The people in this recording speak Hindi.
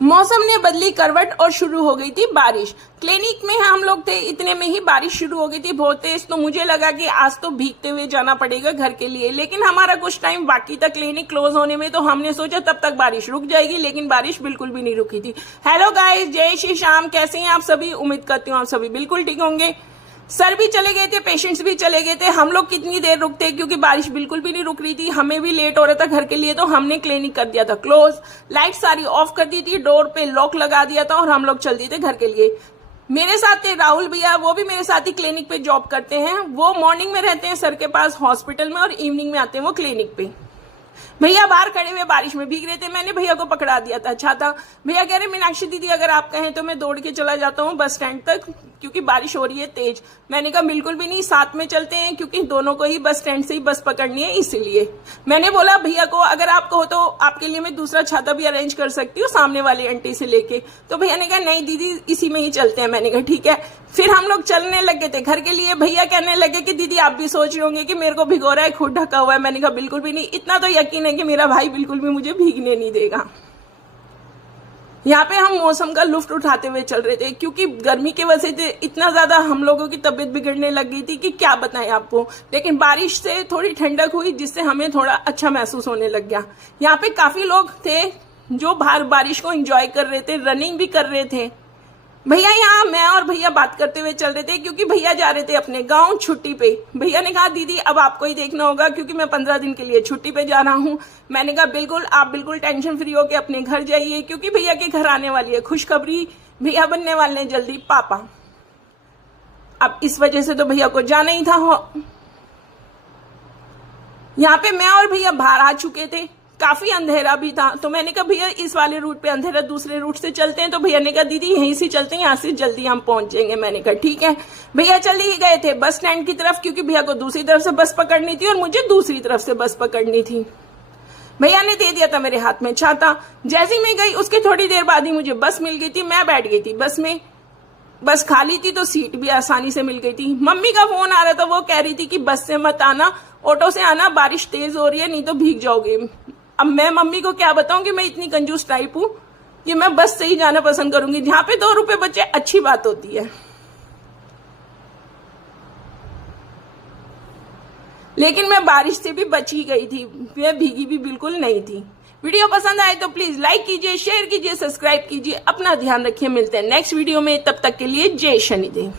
मौसम ने बदली करवट और शुरू हो गई थी बारिश। क्लिनिक में हम लोग थे, इतने में ही बारिश शुरू हो गई थी बहुत तेज। तो मुझे लगा कि आज तो भीगते हुए जाना पड़ेगा घर के लिए, लेकिन हमारा कुछ टाइम बाकी था क्लिनिक क्लोज होने में। तो हमने सोचा तब तक बारिश रुक जाएगी, लेकिन बारिश बिल्कुल भी नहीं रुकी थी। हेलो गाइस, जय श्री श्याम। कैसे हैं आप सभी? उम्मीद करती हूँ आप सभी बिल्कुल ठीक होंगे। सर भी चले गए थे, पेशेंट्स भी चले गए थे। हम लोग कितनी देर रुकते, क्योंकि बारिश बिल्कुल भी नहीं रुक रही थी, हमें भी लेट हो रहा था घर के लिए। तो हमने क्लिनिक कर दिया था क्लोज, लाइट सारी ऑफ कर दी थी, डोर पे लॉक लगा दिया था और हम लोग चल दिए थे घर के लिए। मेरे साथ थे राहुल भैया, वो भी मेरे साथ ही क्लिनिक पे जॉब करते हैं। वो मॉर्निंग में रहते हैं सर के पास हॉस्पिटल में और इवनिंग में आते हैं वो क्लिनिक पे। भैया बाहर खड़े हुए बारिश में भीग रहे थे, मैंने भैया को पकड़ा दिया था छाता। भैया कह रहे मीनाक्षी दीदी अगर आप कहें तो मैं दौड़ के चला जाता हूँ बस स्टैंड तक, क्योंकि बारिश हो रही है तेज। मैंने कहा बिल्कुल भी नहीं, साथ में चलते हैं, क्योंकि दोनों को ही बस स्टैंड से ही बस पकड़नी है। इसीलिए मैंने बोला भैया को अगर आप कहो तो आपके लिए मैं दूसरा छाता भी अरेंज कर सकती हूँ सामने वाली आंटी से लेके। तो भैया ने कहा नहीं दीदी इसी में ही चलते हैं। मैंने कहा ठीक है। फिर हम लोग चलने लगे थे घर के लिए। भैया कहने लगे कि दीदी आप भी सोच रहे होंगे कि मेरे को भिगो रहा है, खुद ढका हुआ है। मैंने कहा बिल्कुल भी नहीं, इतना तो यकीन है कि मेरा भाई बिल्कुल भी मुझे भीगने नहीं देगा। यहाँ पे हम मौसम का लुफ्त उठाते हुए चल रहे थे, क्योंकि गर्मी की वजह से इतना ज्यादा हम लोगों की तबीयत बिगड़ने लग गई थी कि क्या बताएं आपको। लेकिन बारिश से थोड़ी ठंडक हुई, जिससे हमें थोड़ा अच्छा महसूस होने लग गया। यहाँ पे काफी लोग थे जो बाहर बारिश को एंजॉय कर रहे थे, रनिंग भी कर रहे थे। भैया यहाँ मैं और भैया बात करते हुए चल रहे थे, क्योंकि भैया जा रहे थे अपने गांव छुट्टी पे। भैया ने कहा दीदी अब आपको ही देखना होगा, क्योंकि मैं 15 दिन के लिए छुट्टी पे जा रहा हूँ। मैंने कहा बिल्कुल, आप बिल्कुल टेंशन फ्री होके अपने घर जाइए, क्योंकि भैया के घर आने वाली है खुशखबरी। भैया बनने वाले हैं जल्दी पापा। अब इस वजह से तो भैया को जाना ही था। यहाँ पे मैं और भैया बाहर आ चुके थे, काफी अंधेरा भी था। तो मैंने कहा भैया इस वाले रूट पे अंधेरा, दूसरे रूट से चलते हैं। तो भैया ने कहा दीदी यहीं से चलते हैं, यहाँ से जल्दी हम पहुंच जाएंगे। मैंने कहा ठीक है। भैया चले ही गए थे बस स्टैंड की तरफ, क्योंकि भैया को दूसरी तरफ से बस पकड़नी थी और मुझे दूसरी तरफ से बस पकड़नी थी। भैया ने दे दिया था मेरे हाथ में छाता। जैसे ही मैं गई उसके थोड़ी देर बाद ही मुझे बस मिल गई थी। मैं बैठ गई थी बस में, बस खाली थी तो सीट भी आसानी से मिल गई थी। मम्मी का फोन आ रहा था, वो कह रही थी कि बस से मत आना, ऑटो से आना, बारिश तेज हो रही है नहीं तो भीग जाओगे। अब मैं मम्मी को क्या बताऊं कि मैं इतनी कंजूस टाइप हूं कि मैं बस से ही जाना पसंद करूंगी। जहां पे 2 रुपए बचे अच्छी बात होती है, लेकिन मैं बारिश से भी बची गई थी, मैं भीगी भी बिल्कुल नहीं थी। वीडियो पसंद आए तो प्लीज लाइक कीजिए, शेयर कीजिए, सब्सक्राइब कीजिए। अपना ध्यान रखिए, मिलते हैं नेक्स्ट वीडियो में। तब तक के लिए जय शनिदेव।